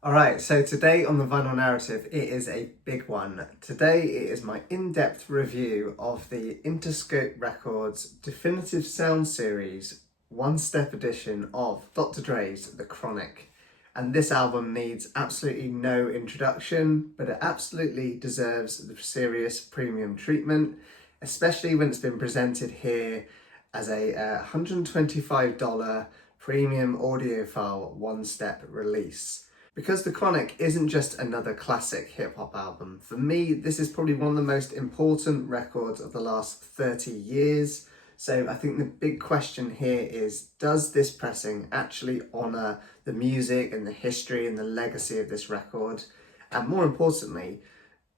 Alright, so today on the vinyl narrative, it is a big one. Today it is my in-depth review of the Interscope Records Definitive Sound Series one-step edition of Dr. Dre's The Chronic. And this album needs absolutely no introduction, but it absolutely deserves the serious premium treatment, especially when it's been presented here as a $125 premium audiophile one-step release. Because The Chronic isn't just another classic hip-hop album, for me this is probably one of the most important records of the last 30 years. So I think the big question here is, does this pressing actually honour the music and the history and the legacy of this record? And more importantly,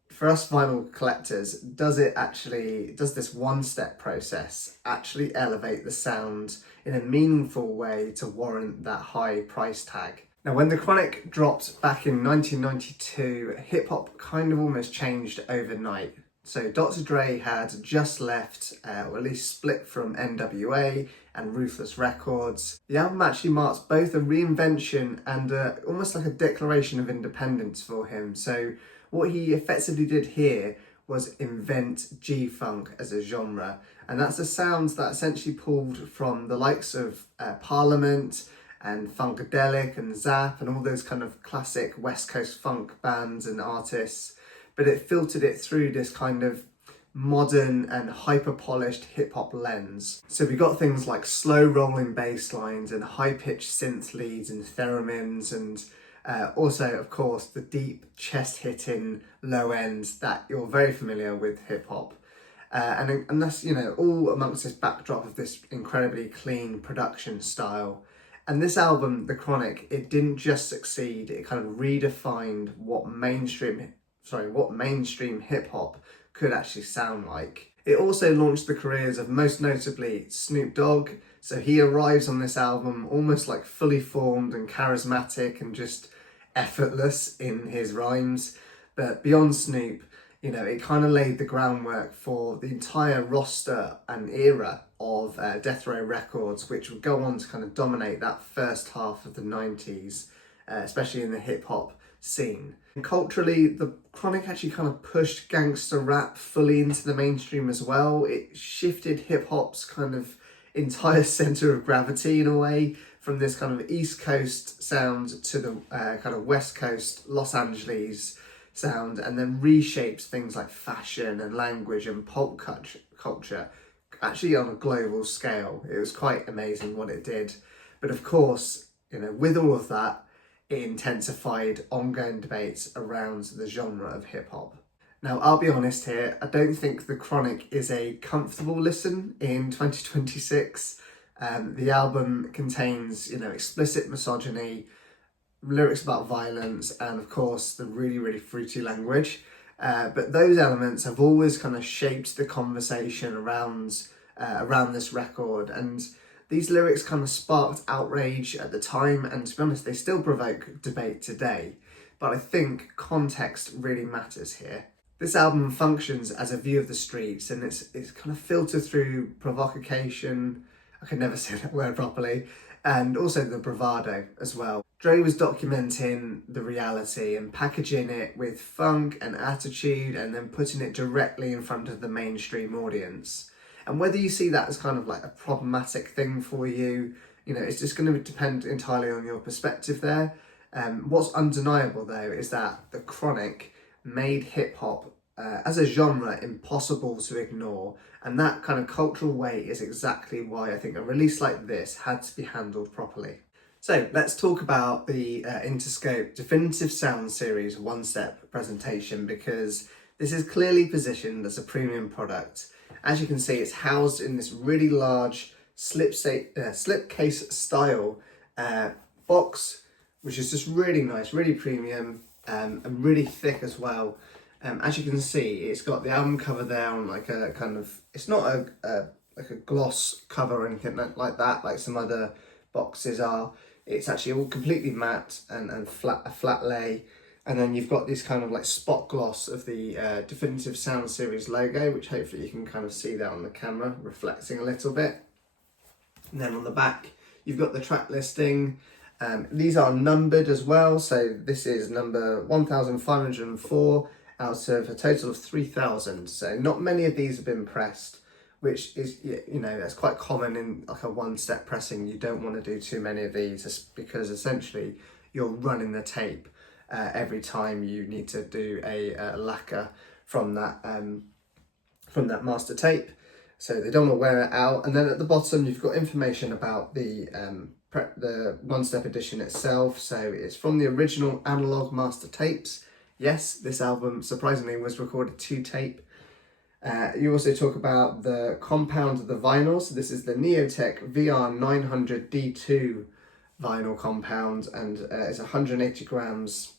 for us vinyl collectors, does this one-step process actually elevate the sound in a meaningful way to warrant that high price tag? Now, when The Chronic dropped back in 1992, hip-hop kind of almost changed overnight. So Dr. Dre had just left, or at least split from NWA and Ruthless Records. The album actually marks both a reinvention and almost like a declaration of independence for him. So what he effectively did here was invent G-Funk as a genre. And that's a sound that essentially pulled from the likes of Parliament and Funkadelic and Zap and all those kind of classic West Coast funk bands and artists, but it filtered it through this kind of modern and hyper-polished hip-hop lens. So we got things like slow rolling bass lines and high-pitched synth leads and theremins, and also, of course, the deep chest-hitting low ends that you're very familiar with hip-hop. And that's, all amongst this backdrop of this incredibly clean production style. And this album, The Chronic, it didn't just succeed, it kind of redefined what mainstream hip-hop could actually sound like. It also launched the careers of most notably Snoop Dogg, so he arrives on this album almost like fully formed and charismatic and just effortless in his rhymes. But beyond Snoop, it kind of laid the groundwork for the entire roster and era of Death Row Records, which would go on to kind of dominate that first half of the 90s, especially in the hip-hop scene. And culturally, The Chronic actually kind of pushed gangster rap fully into the mainstream as well. It shifted hip-hop's kind of entire centre of gravity in a way, from this kind of East Coast sound to the kind of West Coast Los Angeles sound, and then reshapes things like fashion and language and pop culture actually on a global scale. It was quite amazing what it did. But of course, with all of that, it intensified ongoing debates around the genre of hip hop. Now, I'll be honest here, I don't think The Chronic is a comfortable listen in 2026. The album contains, explicit misogyny, lyrics about violence, and of course the really, really fruity language. But those elements have always kind of shaped the conversation around this record, and these lyrics kind of sparked outrage at the time, and to be honest, they still provoke debate today. But I think context really matters here. This album functions as a view of the streets, and it's kind of filtered through provocation, I can never say that word properly, and also the bravado as well. Dre was documenting the reality and packaging it with funk and attitude, and then putting it directly in front of the mainstream audience. And whether you see that as kind of like a problematic thing for you, it's just going to depend entirely on your perspective there. What's undeniable though is that The Chronic made hip hop as a genre impossible to ignore, and that kind of cultural weight is exactly why I think a release like this had to be handled properly. So let's talk about the Interscope Definitive Sound Series one-step presentation, because this is clearly positioned as a premium product. As you can see, it's housed in this really large slipcase style box, which is just really nice, really premium, and really thick as well. As you can see, it's got the album cover there on like a kind of, it's not a gloss cover or anything like that, like some other boxes are. It's actually all completely matte and a flat lay. And then you've got this kind of like spot gloss of the Definitive Sound Series logo, which hopefully you can kind of see there on the camera, reflecting a little bit. And then on the back, you've got the track listing, These are numbered as well, so this is number 1504 out of a total of 3000. So not many of these have been pressed, which is, you know, that's quite common in like a one-step pressing. You don't want to do too many of these because essentially you're running the tape every time you need to do a lacquer from that master tape. So they don't want to wear it out. And then at the bottom, you've got information about the one-step edition itself. So it's from the original analog master tapes. Yes, this album surprisingly was recorded to tape. You also talk about the compound of the vinyl. So this is the Neotech VR900 D2 vinyl compound, and it's 180 grams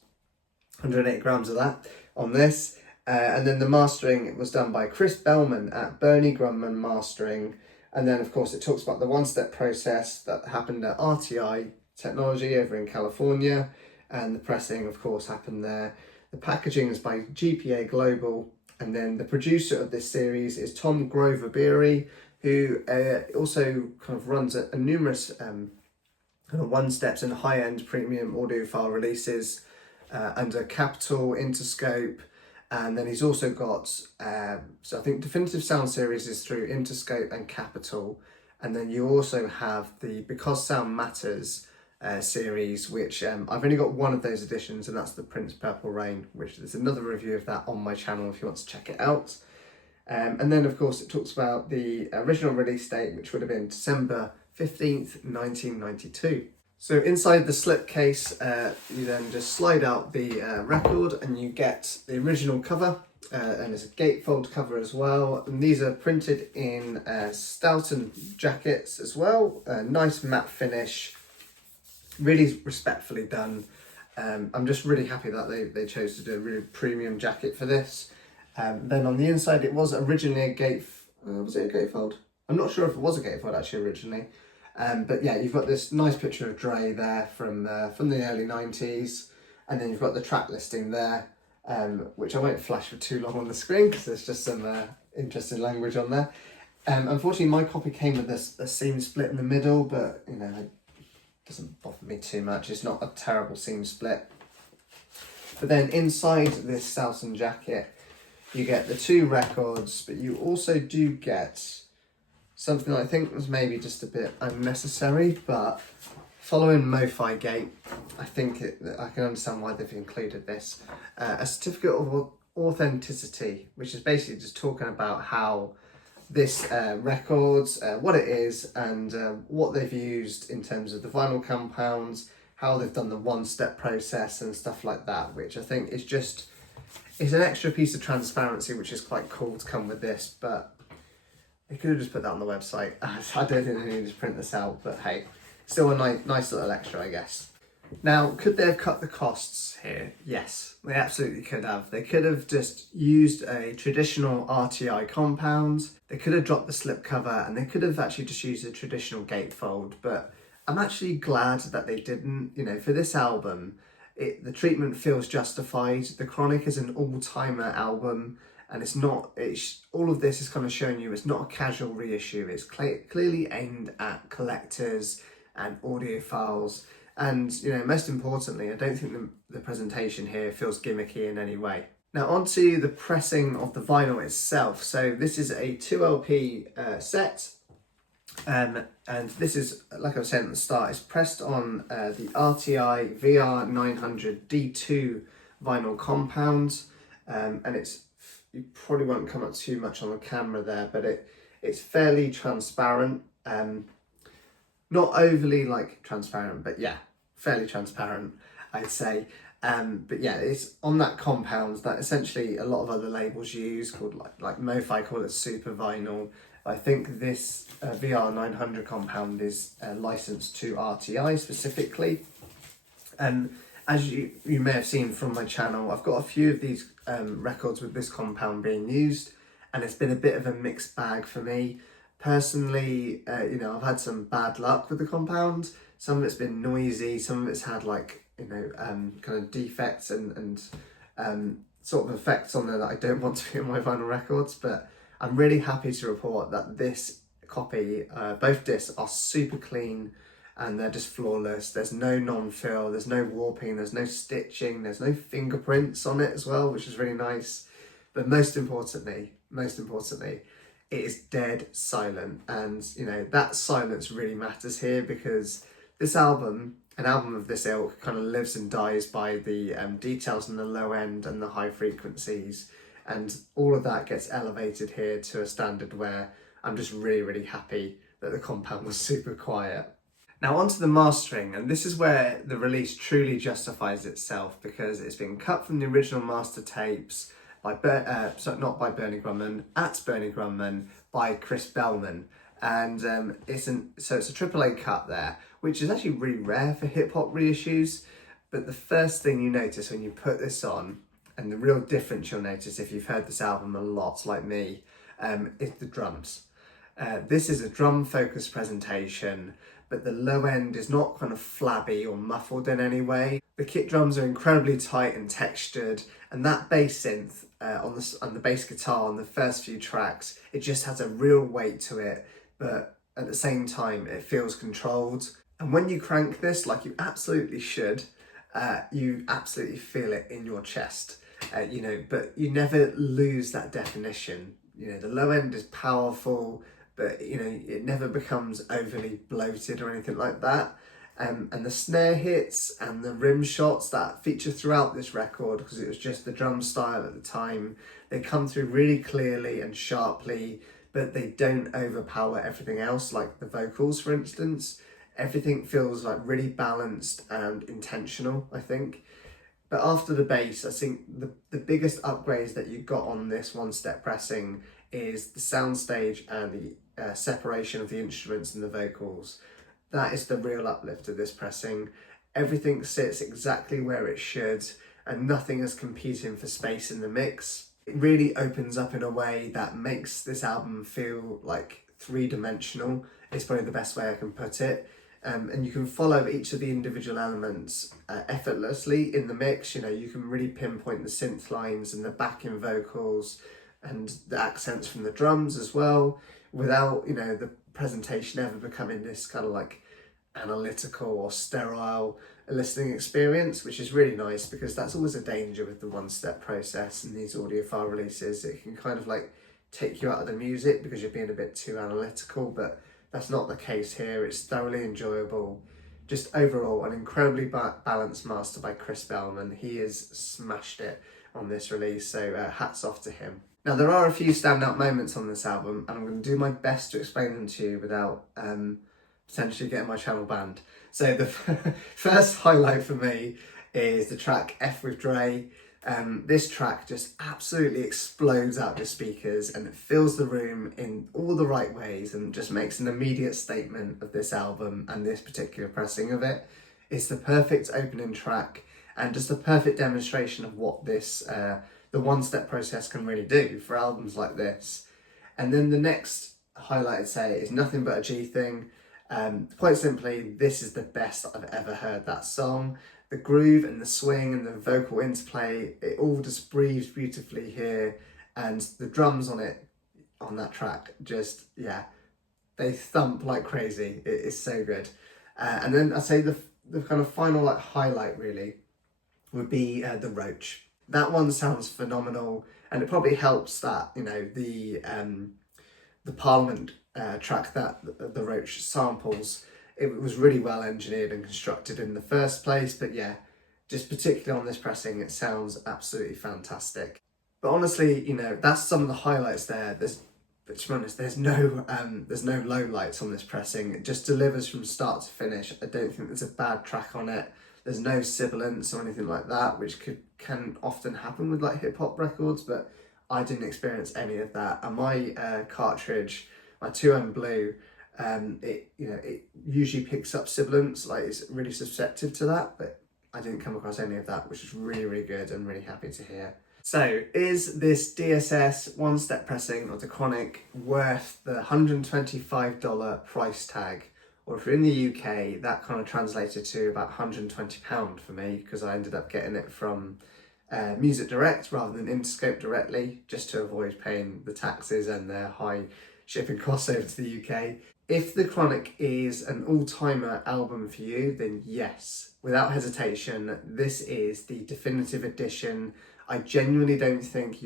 of that on this. And then the mastering was done by Chris Bellman at Bernie Grumman Mastering. And then, of course, it talks about the one-step process that happened at RTI Technology over in California. And the pressing, of course, happened there. The packaging is by GPA Global. And then the producer of this series is Tom Grover Beery, who also kind of runs a numerous kind of one-steps and high-end premium audiophile releases under Capitol, Interscope. And then he's also got, so I think Definitive Sound Series is through Interscope and Capitol. And then you also have the Because Sound Matters series, which I've only got one of those editions, and that's the Prince Purple Rain, which there's another review of that on my channel if you want to check it out. And then, of course, it talks about the original release date, which would have been December 15th, 1992. So inside the slipcase, you then just slide out the record and you get the original cover, and it's a gatefold cover as well. And these are printed in Stoughton jackets as well. Nice matte finish, really respectfully done. I'm just really happy that they chose to do a really premium jacket for this. Then on the inside, it was originally a was it a gatefold? I'm not sure if it was a gatefold actually originally. But yeah, you've got this nice picture of Dre there from the early 90s, and then you've got the track listing there, which I won't flash for too long on the screen because there's just some interesting language on there. Unfortunately, my copy came with a seam split in the middle, but you know, it doesn't bother me too much. It's not a terrible seam split. But then inside this Stoughton jacket, you get the two records, but you also do get something I think was maybe just a bit unnecessary, but following MoFi Gate, I think I can understand why they've included this. A certificate of authenticity, which is basically just talking about how this records, what it is, and what they've used in terms of the vinyl compounds, how they've done the one-step process and stuff like that, which I think is just, it's an extra piece of transparency, which is quite cool to come with this, but they could have just put that on the website. I don't think they needed to print this out, but hey, still a nice little extra, I guess. Now, could they have cut the costs here? Yes, they absolutely could have. They could have just used a traditional RTI compound. They could have dropped the slipcover, and they could have actually just used a traditional gatefold. But I'm actually glad that they didn't. You know, for this album, the treatment feels justified. The Chronic is an all-timer album. And it's not, all of this is kind of showing you it's not a casual reissue. It's clearly aimed at collectors and audiophiles. And, you know, most importantly, I don't think the presentation here feels gimmicky in any way. Now onto the pressing of the vinyl itself. So this is a 2LP set. And this is, like I was saying at the start, it's pressed on the RTI VR900 D2 vinyl compound. And you probably won't come up too much on the camera there, but it's fairly transparent. Not overly like transparent, but yeah, fairly transparent, I'd say. But yeah, it's on that compound that essentially a lot of other labels use, called like MoFi call it super vinyl. I think this VR900 compound is licensed to RTI specifically. As you may have seen from my channel, I've got a few of these records with this compound being used, and it's been a bit of a mixed bag for me. Personally, you know, I've had some bad luck with the compound. Some of it's been noisy, some of it's had like, you know, kind of defects and sort of effects on there that I don't want to be on my vinyl records, but I'm really happy to report that this copy, both discs are super clean, and they're just flawless. There's no non-fill, there's no warping, there's no stitching, there's no fingerprints on it as well, which is really nice. But most importantly, it is dead silent, and you know that silence really matters here, because this album, an album of this ilk, kind of lives and dies by the details in the low end and the high frequencies, and all of that gets elevated here to a standard where I'm just really happy that the compound was super quiet. Now onto the mastering, and this is where the release truly justifies itself, because it's been cut from the original master tapes by not by Bernie Grunman, at Bernie Grunman, by Chris Bellman, and it's a AAA cut there, which is actually really rare for hip hop reissues. But the first thing you notice when you put this on, and the real difference you'll notice if you've heard this album a lot like me, is the drums. This is a drum focused presentation, but the low end is not kind of flabby or muffled in any way. The kick drums are incredibly tight and textured, and that bass synth on the bass guitar on the first few tracks, it just has a real weight to it, but at the same time it feels controlled. And when you crank this, like you absolutely should, you absolutely feel it in your chest, you know, but you never lose that definition. You know, the low end is powerful, but you know, it never becomes overly bloated or anything like that. And the snare hits and the rim shots that feature throughout this record, because it was just the drum style at the time, they come through really clearly and sharply, but they don't overpower everything else, like the vocals, for instance. Everything feels like really balanced and intentional, I think. But after the bass, I think the biggest upgrades that you got on this one-step pressing is the soundstage and the separation of the instruments and the vocals. That is the real uplift of this pressing. Everything sits exactly where it should, and nothing is competing for space in the mix. It really opens up in a way that makes this album feel like three-dimensional. It's probably the best way I can put it. And you can follow each of the individual elements effortlessly in the mix. You know, you can really pinpoint the synth lines and the backing vocals and the accents from the drums as well, without, you know, the presentation ever becoming this kind of like analytical or sterile listening experience, which is really nice, because that's always a danger with the one-step process and these audiophile releases. It can kind of like take you out of the music because you're being a bit too analytical, but that's not the case here. It's thoroughly enjoyable. Just overall, an incredibly balanced master by Chris Bellman. He has smashed it on this release, so hats off to him. Now, there are a few standout moments on this album, and I'm going to do my best to explain them to you without potentially getting my channel banned. So the first highlight for me is the track F with Dre. This track just absolutely explodes out the speakers, and it fills the room in all the right ways and just makes an immediate statement of this album and this particular pressing of it. It's the perfect opening track and just a perfect demonstration of what this the one-step process can really do for albums like this. And then the next highlight I'd say is Nothing But a G Thing. Quite simply, this is the best I've ever heard that song. The groove and the swing and the vocal interplay, it all just breathes beautifully here, and the drums on it, on that track, just, yeah, they thump like crazy. It is so good. And then I'd say the kind of final like highlight really would be the Roach. That one sounds phenomenal, and it probably helps that, you know, the Parliament track that the Roach samples, it was really well engineered and constructed in the first place. But yeah, just particularly on this pressing, it sounds absolutely fantastic. But honestly, you know, that's some of the highlights there. But to be honest, there's no lowlights on this pressing. It just delivers from start to finish. I don't think there's a bad track on it. There's no sibilance or anything like that, which can often happen with like hip hop records, but I didn't experience any of that. And my cartridge, my 2M Blue, it usually picks up sibilance, like it's really susceptible to that, but I didn't come across any of that, which is really good and really happy to hear. So, is this DSS one-step pressing of The Chronic worth the $125 price tag? Or if you're in the UK, that kind of translated to about £120 for me, because I ended up getting it from Music Direct rather than Interscope directly, just to avoid paying the taxes and their high shipping costs over to the UK. If The Chronic is an all-timer album for you, then yes, without hesitation, this is the definitive edition. I genuinely don't think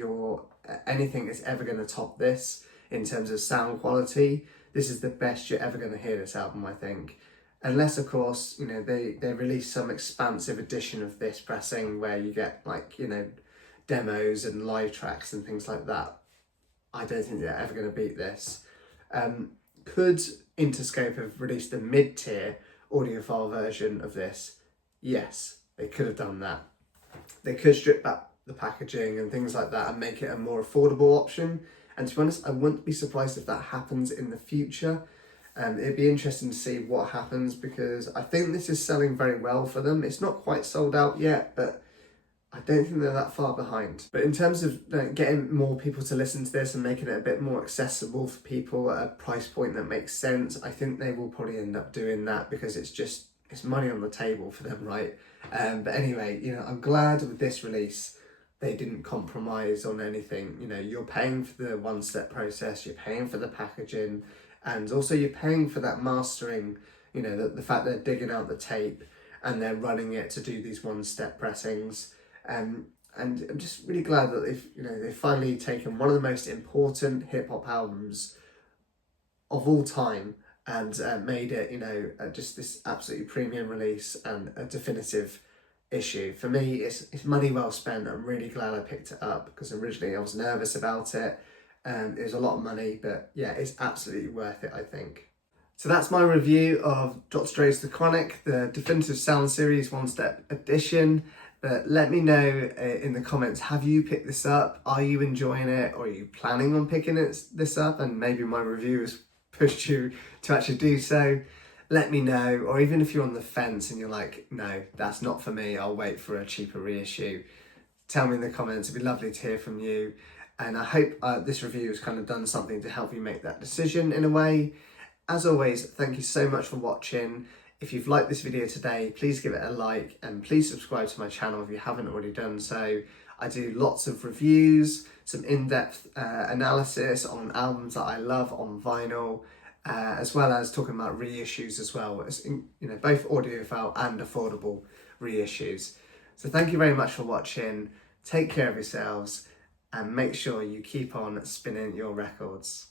anything is ever going to top this in terms of sound quality. This is the best you're ever going to hear this album, I think. Unless, of course, you know, they release some expansive edition of this pressing where you get, like, you know, demos and live tracks and things like that. I don't think they're ever going to beat this. Could Interscope have released a mid-tier audiophile version of this? Yes, they could have done that. They could strip back the packaging and things like that and make it a more affordable option. And to be honest, I wouldn't be surprised if that happens in the future. It'd be interesting to see what happens, because I think this is selling very well for them. It's not quite sold out yet, but I don't think they're that far behind. But in terms of getting more people to listen to this and making it a bit more accessible for people at a price point that makes sense, I think they will probably end up doing that, because it's money on the table for them, right? But anyway, you know, I'm glad with this release they didn't compromise on anything. You know, you're paying for the one-step process, you're paying for the packaging, and also you're paying for that mastering, you know, the fact they're digging out the tape and they're running it to do these one-step pressings. And I'm just really glad that they've finally taken one of the most important hip-hop albums of all time and made it, you know, just this absolutely premium release and a definitive issue. For me, it's money well spent. I'm really glad I picked it up, because originally I was nervous about it. It was a lot of money, but yeah, it's absolutely worth it, I think. So that's my review of Dr. Dre's The Chronic, the Definitive Sound Series one-step edition. But let me know in the comments, have you picked this up? Are you enjoying it? Or are you planning on picking this up? And maybe my review has pushed you to actually do so. Let me know. Or even if you're on the fence and you're like, no, that's not for me, I'll wait for a cheaper reissue. Tell me in the comments. It'd be lovely to hear from you. And I hope this review has kind of done something to help you make that decision in a way. As always, thank you so much for watching. If you've liked this video today, please give it a like, and please subscribe to my channel if you haven't already done so. I do lots of reviews, some in-depth analysis on albums that I love on vinyl, as well as talking about reissues as well, as you know, both audiophile and affordable reissues. So thank you very much for watching. Take care of yourselves, and make sure you keep on spinning your records.